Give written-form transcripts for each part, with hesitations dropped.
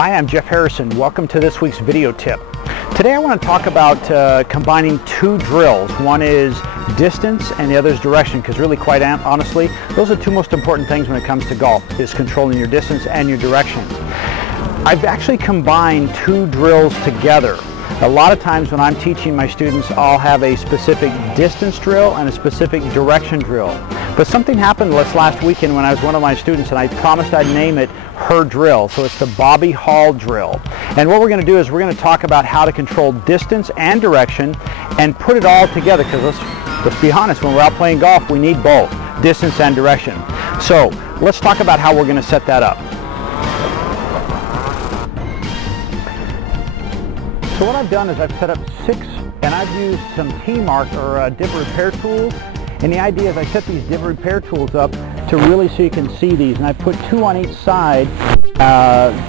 Hi, I'm Jeff Harrison. Welcome to this week's video tip. Today I want to talk about combining two drills. One is distance and the other is direction, because really, quite honestly, those are the two most important things when it comes to golf, is controlling your distance and your direction. I've actually combined two drills together. A lot of times when I'm teaching my students, I'll have a specific distance drill and a specific direction drill. But something happened this last weekend when I was one of my students, and I promised I'd name it her drill. So it's the Bobby Hall drill. And what we're going to do is we're going to talk about how to control distance and direction and put it all together, because let's be honest, when we're out playing golf, we need both distance and direction. So let's talk about how we're going to set that up. So what I've done is I've set up 6, and I've used some T-mark or div repair tools. And the idea is I set these div repair tools up to really so you can see these. And I put 2 on each side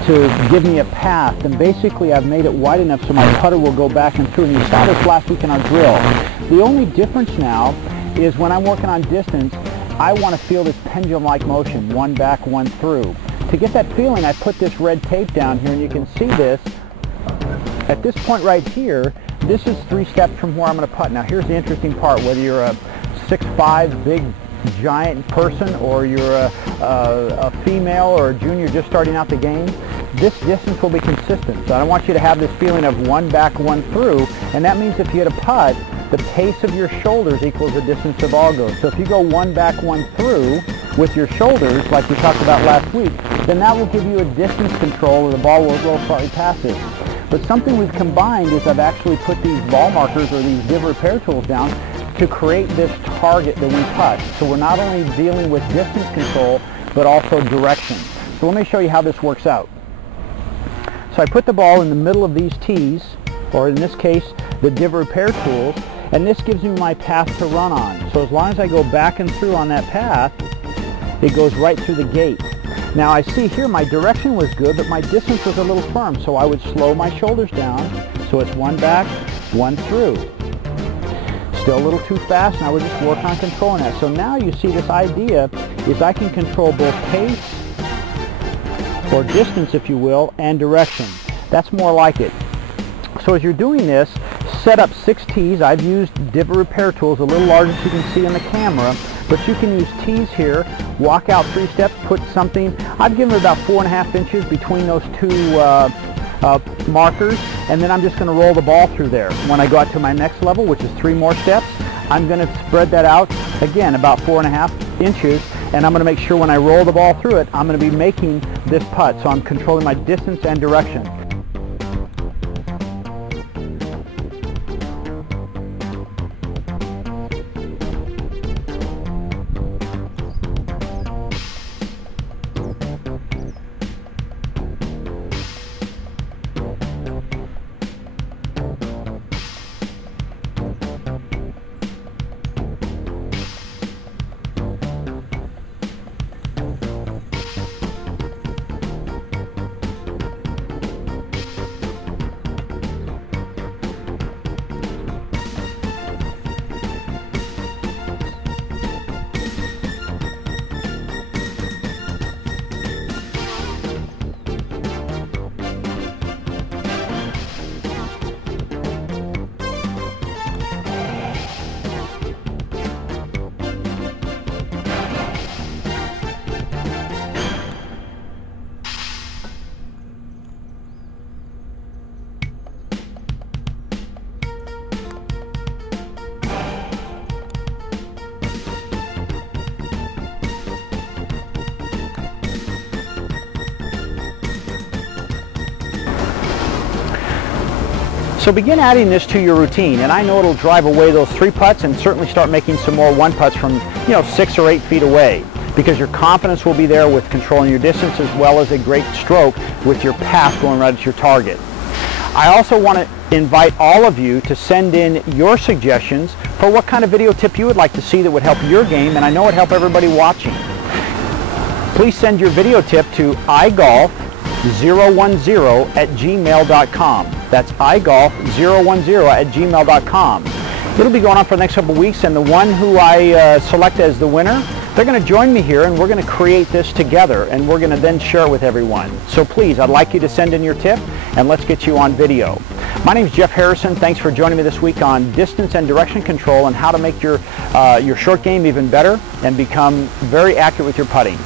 to give me a path. And basically I've made it wide enough so my putter will go back and through. And you saw this last week in our drill. The only difference now is when I'm working on distance, I want to feel this pendulum-like motion, one back, one through. To get that feeling, I put this red tape down here, and you can see this. At this point right here, this is 3 steps from where I'm going to putt. Now here's the interesting part, whether you're a 6'5", big, giant person, or you're a female or a junior just starting out the game, this distance will be consistent. So I want you to have this feeling of one back, one through, and that means if you hit a putt, the pace of your shoulders equals the distance the ball goes. So if you go one back, one through with your shoulders, like we talked about last week, then that will give you a distance control, or the ball will roll slightly past it. But something we've combined is I've actually put these ball markers or these div repair tools down to create this target that we putt. So we're not only dealing with distance control, but also direction. So let me show you how this works out. So I put the ball in the middle of these tees, or in this case, the div repair tools, and this gives me my path to run on. So as long as I go back and through on that path, it goes right through the gate. Now I see here my direction was good, but my distance was a little firm, so I would slow my shoulders down, so it's one back, one through. Still a little too fast, and I would just work on controlling that. So now you see this idea is I can control both pace, or distance if you will, and direction. That's more like it. So as you're doing this, set up 6 tees. I've used div repair tools a little larger so you can see on the camera, but you can use tees here, walk out 3 steps, put something. I've given it about 4.5 inches between those 2 markers, and then I'm just going to roll the ball through there. When I go out to my next level, which is 3 more steps, I'm going to spread that out again about 4.5 inches, and I'm going to make sure when I roll the ball through it, I'm going to be making this putt. So I'm controlling my distance and direction. So begin adding this to your routine, and I know it'll drive away those 3 putts and certainly start making some more 1 putts from 6 or 8 feet away, because your confidence will be there with controlling your distance as well as a great stroke with your path going right at your target. I also want to invite all of you to send in your suggestions for what kind of video tip you would like to see that would help your game, and I know it would help everybody watching. Please send your video tip to igolf010@gmail.com. That's igolf010@gmail.com. It'll be going on for the next couple of weeks, and the one who I select as the winner They're going to join me here and we're going to create this together and we're going to then share it with everyone. So please, I'd like you to send in your tip and let's get you on video. My name is Jeff Harrison. Thanks for joining me this week on distance and direction control and how to make your short game even better and become very accurate with your putting.